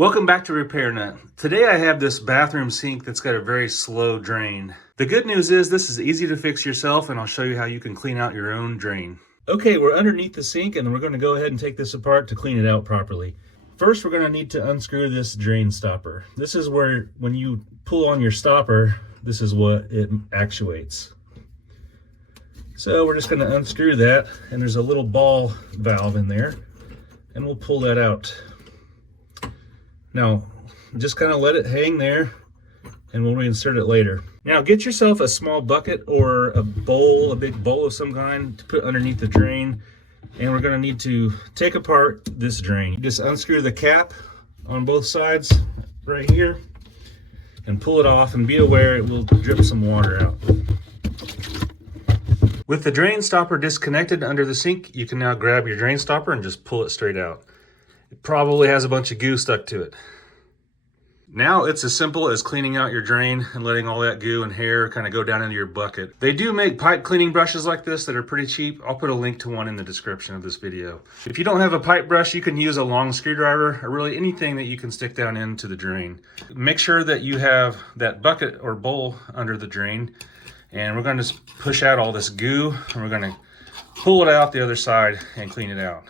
Welcome back to Repair Nut. Today I have this bathroom sink that's got a very slow drain. The good news is this is easy to fix yourself, and I'll show you how you can clean out your own drain. Okay, we're underneath the sink and we're going to go ahead and take this apart to clean it out properly. First, we're going to need to unscrew this drain stopper. This is where, when you pull on your stopper, this is what it actuates. So we're just going to unscrew that, and there's a little ball valve in there, and we'll pull that out. Now, just kind of let it hang there, and we'll reinsert it later. Now, get yourself a small bucket or a bowl, a big bowl of some kind, to put underneath the drain, and we're going to need to take apart this drain. You just unscrew the cap on both sides right here, and pull it off, and be aware it will drip some water out. With the drain stopper disconnected under the sink, you can now grab your drain stopper and just pull it straight out. It probably has a bunch of goo stuck to it. Now it's as simple as cleaning out your drain and letting all that goo and hair kind of go down into your bucket. They do make pipe cleaning brushes like this that are pretty cheap. I'll put a link to one in the description of this video. If you don't have a pipe brush, you can use a long screwdriver or really anything that you can stick down into the drain. Make sure that you have that bucket or bowl under the drain, and we're going to just push out all this goo, and we're going to pull it out the other side and clean it out.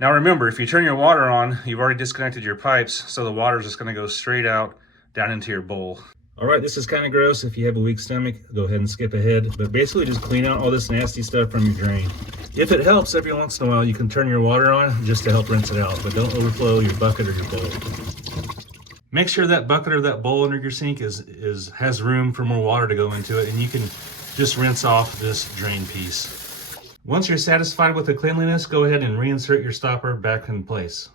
Now remember, if you turn your water on, you've already disconnected your pipes, so the water is just going to go straight out down into your bowl. All right, this is kind of gross. If you have a weak stomach, go ahead and skip ahead. But basically just clean out all this nasty stuff from your drain. If it helps, every once in a while you can turn your water on just to help rinse it out, but don't overflow your bucket or your bowl. Make sure that bucket or that bowl under your sink has room for more water to go into it, and you can just rinse off this drain piece. Once you're satisfied with the cleanliness, go ahead and reinsert your stopper back in place.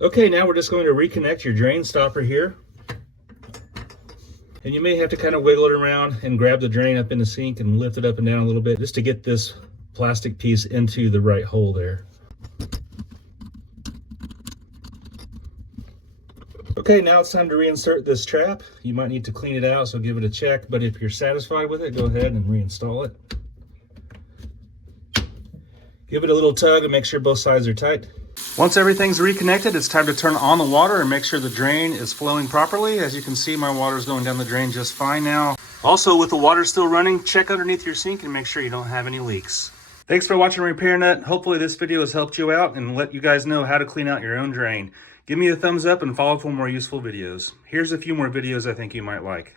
Okay, now we're just going to reconnect your drain stopper here. And you may have to kind of wiggle it around and grab the drain up in the sink and lift it up and down a little bit just to get this plastic piece into the right hole there. Okay, now it's time to reinsert this trap. You might need to clean it out, so give it a check, but if you're satisfied with it, go ahead and reinstall it. Give it a little tug and make sure both sides are tight. Once everything's reconnected, it's time to turn on the water and make sure the drain is flowing properly. As you can see, my water is going down the drain just fine now. Also, with the water still running, check underneath your sink and make sure you don't have any leaks. Thanks for watching Repair Nut. Hopefully this video has helped you out and let you guys know how to clean out your own drain. Give me a thumbs up and follow for more useful videos. Here's a few more videos I think you might like.